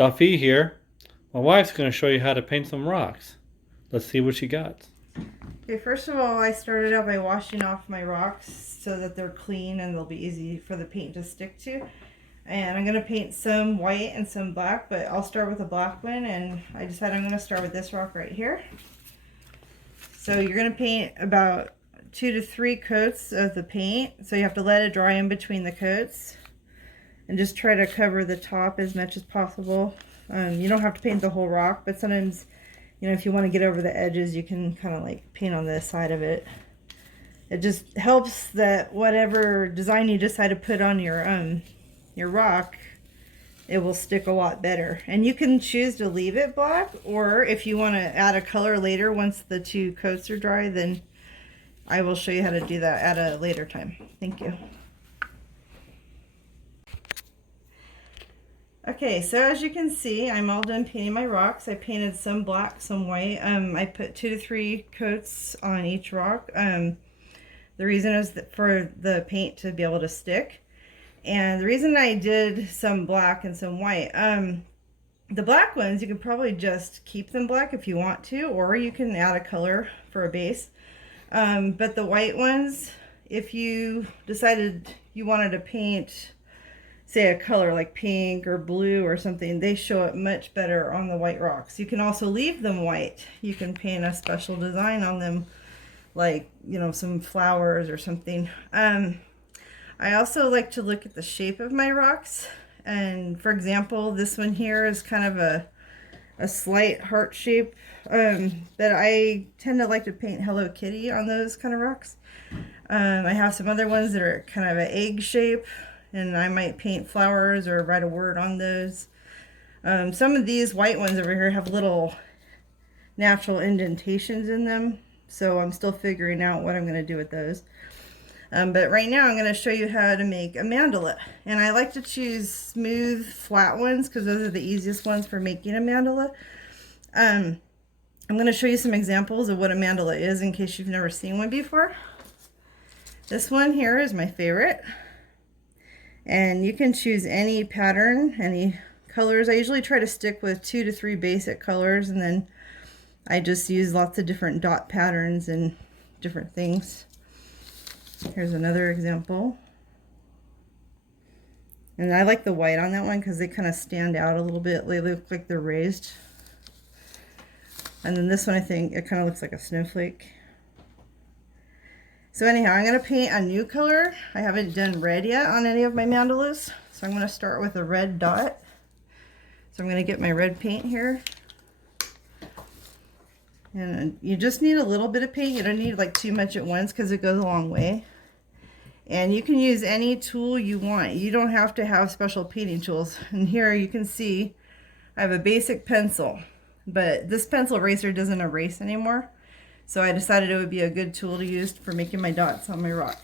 Duffy here. My wife's going to show you how to paint some rocks. Let's see what she got. Okay, first of all, I started out by washing off my rocks so that they're clean and they'll be easy for the paint to stick to. And I'm going to paint some white and some black, but I'll start with a black one, and I decided I'm going to start with this rock right here. So you're going to paint about 2 to 3 coats of the paint, so you have to let it dry in between the coats. And just try to cover the top as much as possible. You don't have to paint the whole rock, but sometimes, you know, if you want to get over the edges, you can kind of like paint on the side of it. It just helps that whatever design you decide to put on your rock, it will stick a lot better. And you can choose to leave it black, or if you want to add a color later once the 2 coats are dry, then I will show you how to do that at a later time. Thank you. Okay, so as you can see, I'm all done painting my rocks. I painted some black, some white. I put 2 to 3 coats on each rock. The reason is that for the paint to be able to stick. And the reason I did some black and some white, the black ones, you could probably just keep them black if you want to, or you can add a color for a base. But the white ones, if you decided you wanted to paint, say, a color like pink or blue or something, they show up much better on the white rocks. You can also leave them white. You can paint a special design on them, like, you know, some flowers or something. I also like to look at the shape of my rocks. And for example, this one here is kind of a slight heart shape. But I tend to like to paint Hello Kitty on those kind of rocks. I have some other ones that are kind of an egg shape, and I might paint flowers or write a word on those. Some of these white ones over here have little natural indentations in them, so I'm still figuring out what I'm going to do with those. But right now I'm going to show you how to make a mandala. And I like to choose smooth, flat ones because those are the easiest ones for making a mandala. I'm going to show you some examples of what a mandala is in case you've never seen one before. This one here is my favorite. And you can choose any pattern, any colors. I usually try to stick with 2 to 3 basic colors, and then I just use lots of different dot patterns and different things. Here's another example. And I like the white on that one because they kind of stand out a little bit. They look like they're raised. And then this one, I think it kind of looks like a snowflake. So anyhow, I'm going to paint a new color. I haven't done red yet on any of my mandalas, so I'm going to start with a red dot. So I'm going to get my red paint here. And you just need a little bit of paint. You don't need like too much at once because it goes a long way. And you can use any tool you want. You don't have to have special painting tools. And here you can see I have a basic pencil, but this pencil eraser doesn't erase anymore. So I decided it would be a good tool to use for making my dots on my rock.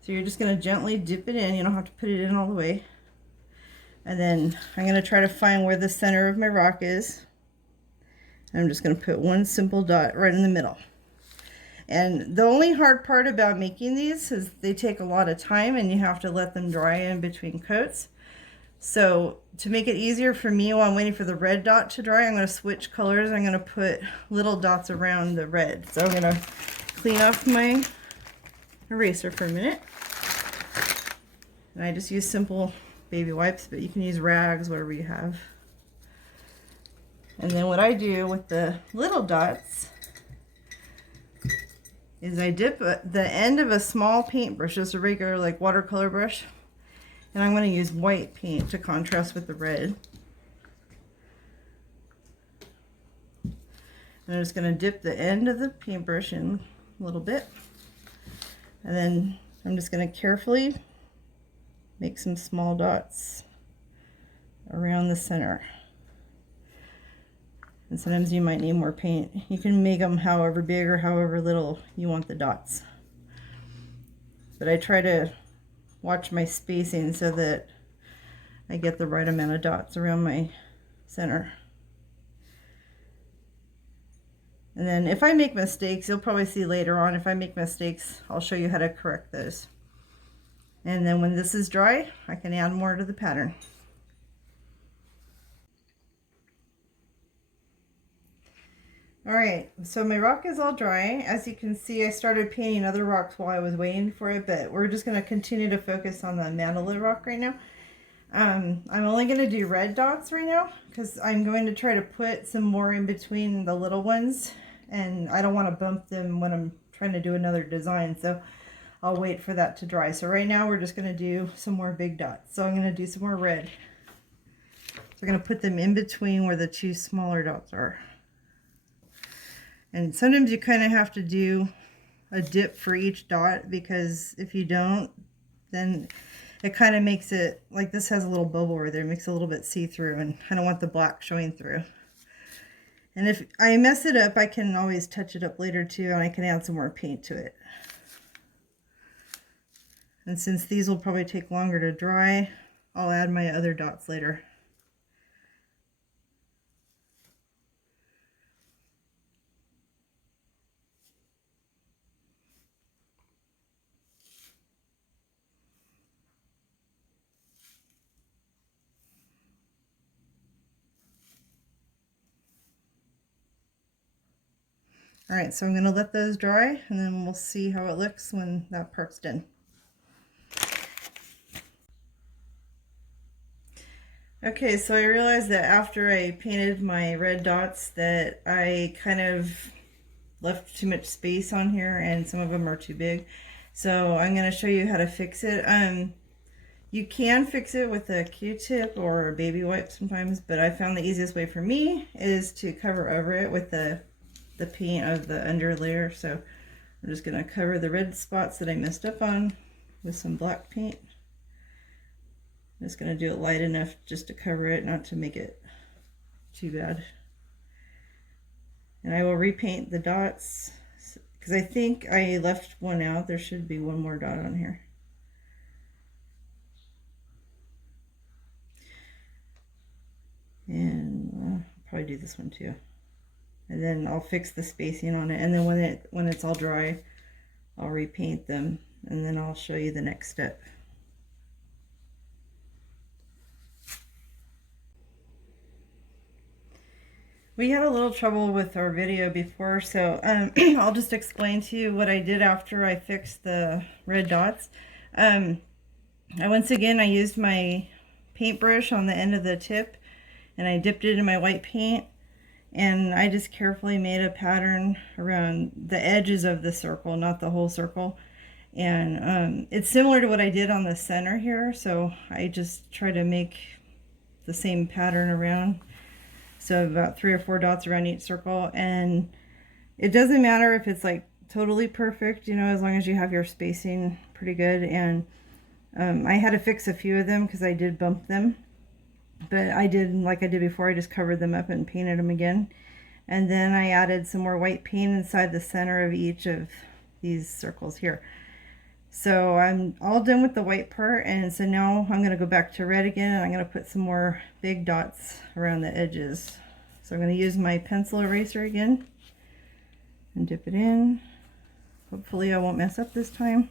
So you're just going to gently dip it in. You don't have to put it in all the way. And then I'm going to try to find where the center of my rock is. And I'm just going to put one simple dot right in the middle. And the only hard part about making these is they take a lot of time and you have to let them dry in between coats. So to make it easier for me while I'm waiting for the red dot to dry, I'm going to switch colors. I'm going to put little dots around the red. So I'm going to clean off my eraser for a minute. And I just use simple baby wipes, but you can use rags, whatever you have. And then what I do with the little dots is I dip the end of a small paintbrush, just a regular like watercolor brush, and I'm going to use white paint to contrast with the red. And I'm just going to dip the end of the paintbrush in a little bit, and then I'm just going to carefully make some small dots around the center. And sometimes you might need more paint. You can make them however big or however little you want the dots. But I try to watch my spacing so that I get the right amount of dots around my center. And then if I make mistakes, you'll probably see later on, if I make mistakes, I'll show you how to correct those. And then when this is dry, I can add more to the pattern. Alright, so my rock is all dry. As you can see, I started painting other rocks while I was waiting for it, but we're just going to continue to focus on the Mandala rock right now. I'm only going to do red dots right now because I'm going to try to put some more in between the little ones, and I don't want to bump them when I'm trying to do another design, so I'll wait for that to dry. So right now we're just going to do some more big dots. So I'm going to do some more red. So we're going to put them in between where the two smaller dots are. And sometimes you kind of have to do a dip for each dot, because if you don't, then it kind of makes it, like this has a little bubble right there, it makes it a little bit see-through, and I don't want the black showing through. And if I mess it up, I can always touch it up later too, and I can add some more paint to it. And since these will probably take longer to dry, I'll add my other dots later. Alright, so I'm going to let those dry, and then we'll see how it looks when that part's done. Okay, so I realized that after I painted my red dots that I kind of left too much space on here, and some of them are too big. So I'm going to show you how to fix it. You can fix it with a Q-tip or a baby wipe sometimes, but I found the easiest way for me is to cover over it with the paint of the under layer. So I'm just going to cover the red spots that I messed up on with some black paint. I'm just going to do it light enough just to cover it, not to make it too bad. And I will repaint the dots, because I think I left one out. There should be one more dot on here. And I'll probably do this one too. And then I'll fix the spacing on it, and then when it's all dry, I'll repaint them, and then I'll show you the next step. We had a little trouble with our video before, so I'll just explain to you what I did after I fixed the red dots. Once again, I used my paintbrush on the end of the tip, and I dipped it in my white paint, and I just carefully made a pattern around the edges of the circle, not the whole circle. And it's similar to what I did on the center here, so I just try to make the same pattern around. So about 3 or 4 dots around each circle, and it doesn't matter if it's like totally perfect, you know, as long as you have your spacing pretty good. And I had to fix a few of them because I did bump them, but I did, like I did before, I just covered them up and painted them again. And then I added some more white paint inside the center of each of these circles here. So I'm all done with the white part, and so now I'm going to go back to red again, and I'm going to put some more big dots around the edges. So I'm going to use my pencil eraser again and dip it in. Hopefully I won't mess up this time.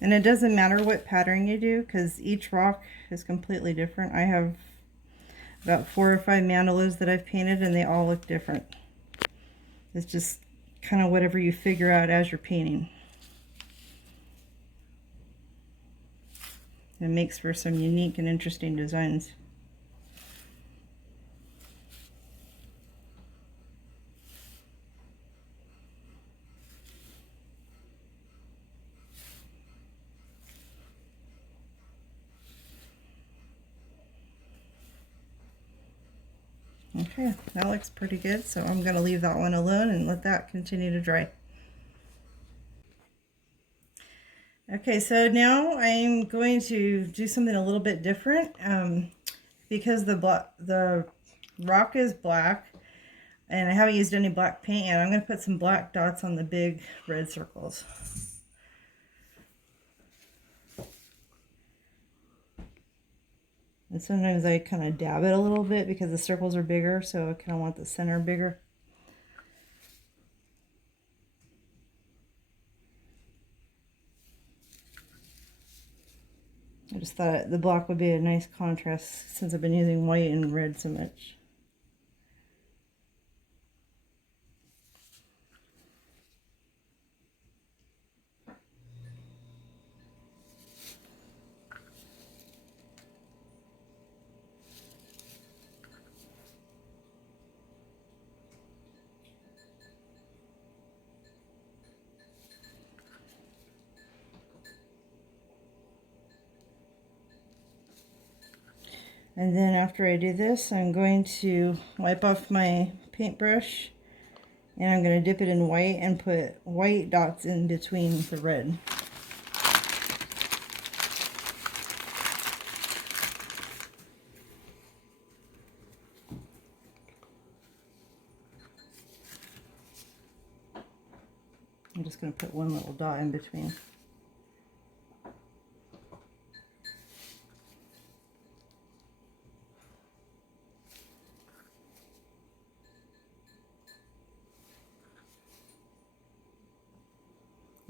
And it doesn't matter what pattern you do, because each rock is completely different. I have about 4 or 5 mandalas that I've painted, and they all look different. It's just kind of whatever you figure out as you're painting. It makes for some unique and interesting designs. Okay, that looks pretty good, so I'm going to leave that one alone and let that continue to dry. Okay, so now I'm going to do something a little bit different. Because the rock is black, and I haven't used any black paint yet, I'm going to put some black dots on the big red circles. And sometimes I kind of dab it a little bit because the circles are bigger, so I kind of want the center bigger. I just thought the black would be a nice contrast since I've been using white and red so much. And then after I do this, I'm going to wipe off my paintbrush and I'm going to dip it in white and put white dots in between the red. I'm just going to put one little dot in between.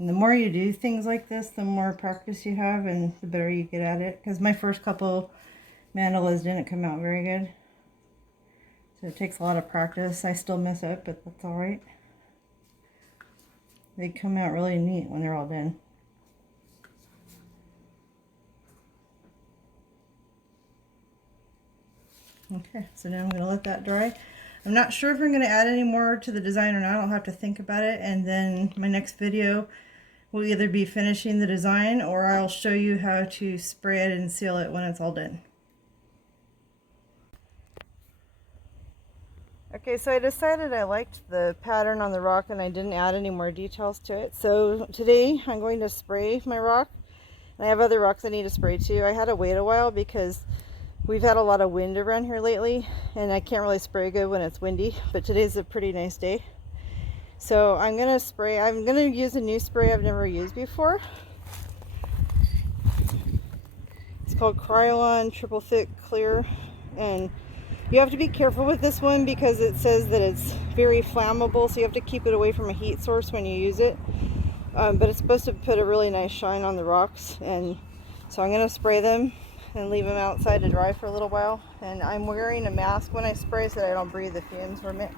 And the more you do things like this, the more practice you have and the better you get at it. Because my first couple mandalas didn't come out very good. So it takes a lot of practice. I still mess up, but that's alright. They come out really neat when they're all done. Okay, so now I'm going to let that dry. I'm not sure if I'm going to add any more to the design or not. I'll have to think about it. And then my next video will either be finishing the design or I'll show you how to spray it and seal it when it's all done. Okay, so I decided I liked the pattern on the rock and I didn't add any more details to it. So today I'm going to spray my rock. And I have other rocks I need to spray too. I had to wait a while because we've had a lot of wind around here lately and I can't really spray good when it's windy, but today's a pretty nice day. So I'm going to use a new spray I've never used before. It's called Krylon Triple Thick Clear, and you have to be careful with this one because it says that it's very flammable, so you have to keep it away from a heat source when you use it. But it's supposed to put a really nice shine on the rocks, and so I'm going to spray them and leave them outside to dry for a little while. And I'm wearing a mask when I spray so that I don't breathe the fumes from it.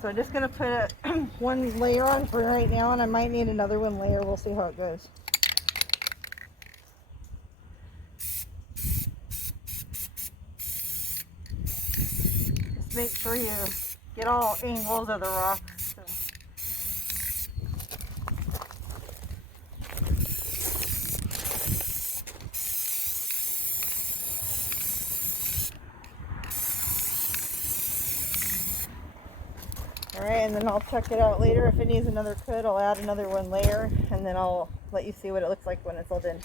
So I'm just going to put one layer on for right now, and I might need another one layer. We'll see how it goes. Just make sure you get all angles of the rock. So. Alright, and then I'll check it out later. If it needs another coat, I'll add another one layer, and then I'll let you see what it looks like when it's all done.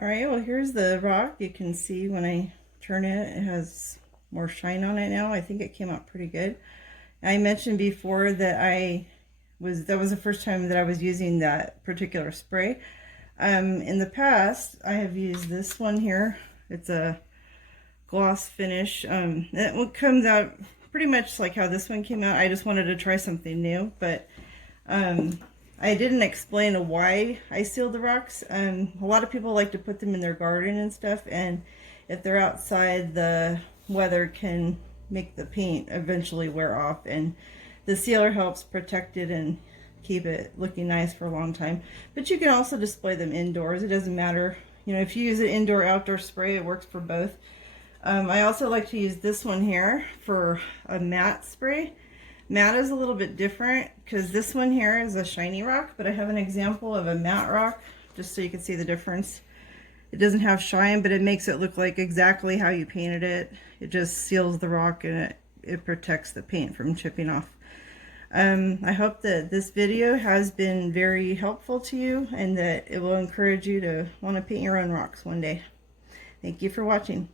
Alright, well here's the rock. You can see when I turn it, it has more shine on it now. I think it came out pretty good. I mentioned before that that was the first time that I was using that particular spray. In the past, I have used this one here. It's a gloss finish. It comes out pretty much like how this one came out. I just wanted to try something new, but I didn't explain why I sealed the rocks. A lot of people like to put them in their garden and stuff, and if they're outside, the weather can make the paint eventually wear off, and the sealer helps protect it and keep it looking nice for a long time. But you can also display them indoors. It doesn't matter, you know, if you use an indoor outdoor spray, it works for both. I also like to use this one here for a matte spray. Matte is a little bit different because this one here is a shiny rock, but I have an example of a matte rock just so you can see the difference. It doesn't have shine, but it makes it look like exactly how you painted it. It just seals the rock and it protects the paint from chipping off. I hope that this video has been very helpful to you and that it will encourage you to want to paint your own rocks one day. Thank you for watching.